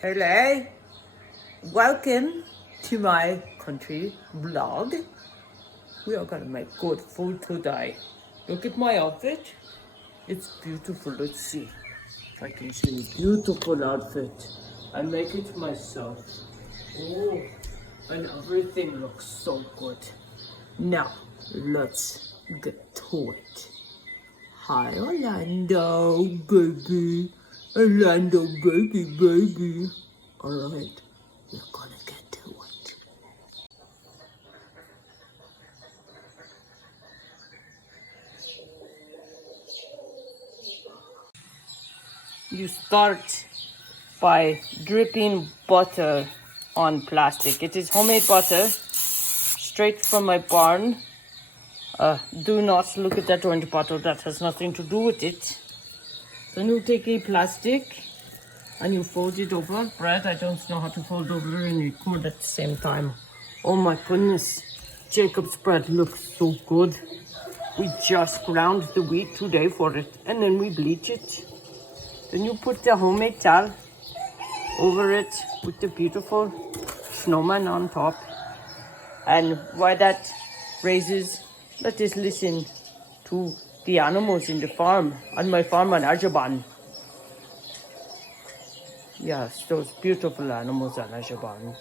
Hello, welcome to my country vlog. We are gonna make good food today. Look at my outfit. It's beautiful. Let's see if I can show you. Beautiful outfit. I make it myself. Oh, and everything looks so good. Now, let's get to it. Hi, Orlando, baby. Orlando, baby. Alright, we're gonna get to it. You start by dripping butter on plastic. It is homemade butter, straight from my barn. Do not look at that orange butter, that has nothing to do with it. Then you take a plastic and you fold it over. Bread, I don't know how to fold over and record at the same time. Oh my goodness, Jacob's bread looks so good. We just ground the wheat today for it and then we bleach it. Then you put the homemade towel over it with the beautiful snowman on top. And while that raises, let us listen to the animals in the farm, on my farm on Ajaban. Yes, those beautiful animals on Ajaban.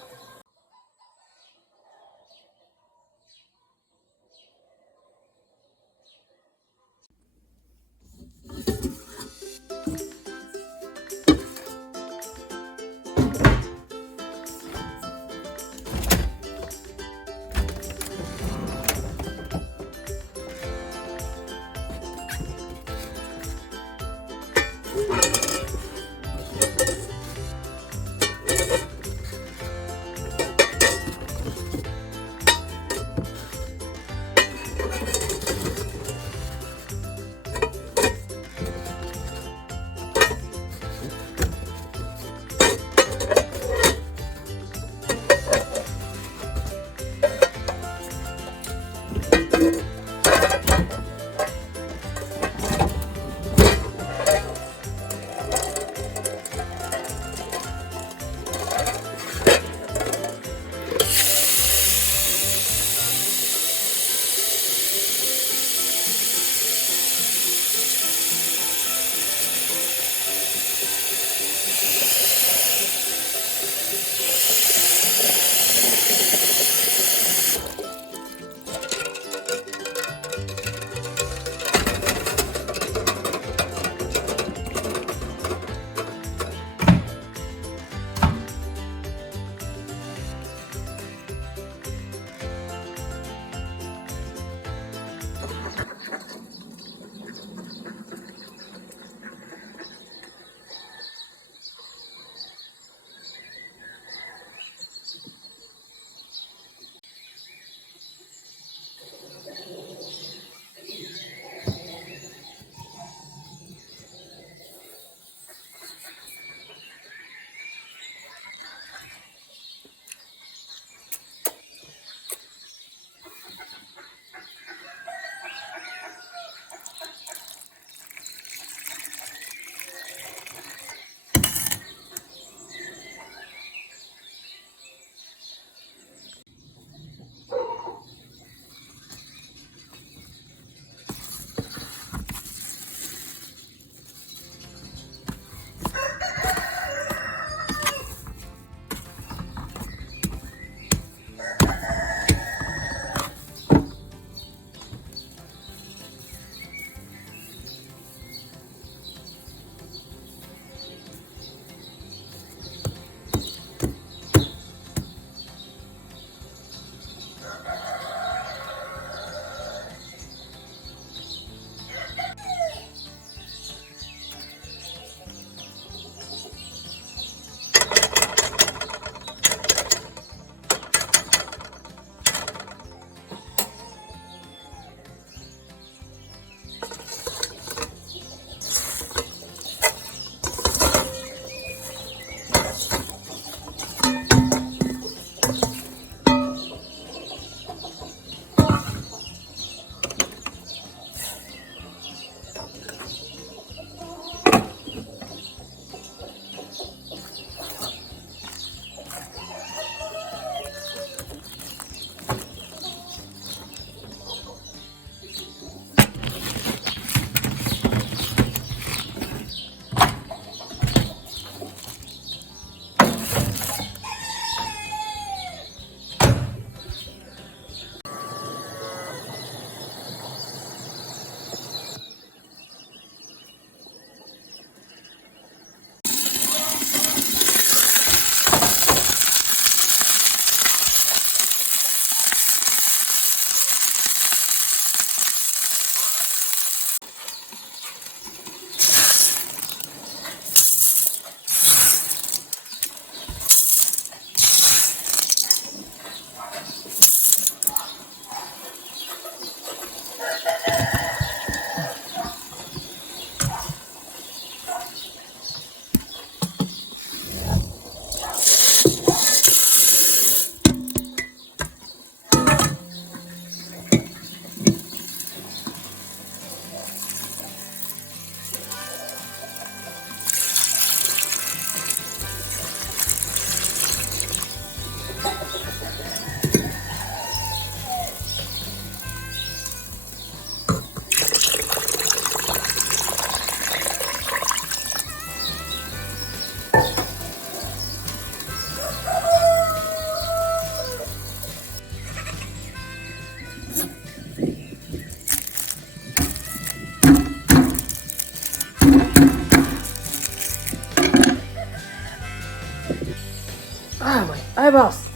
Eyebrows.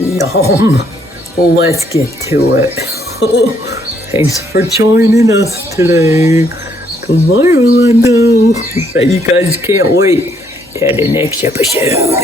Yum. Well, let's get to it. Thanks for joining us today. Goodbye, Orlando. Bet you guys can't wait to the next episode.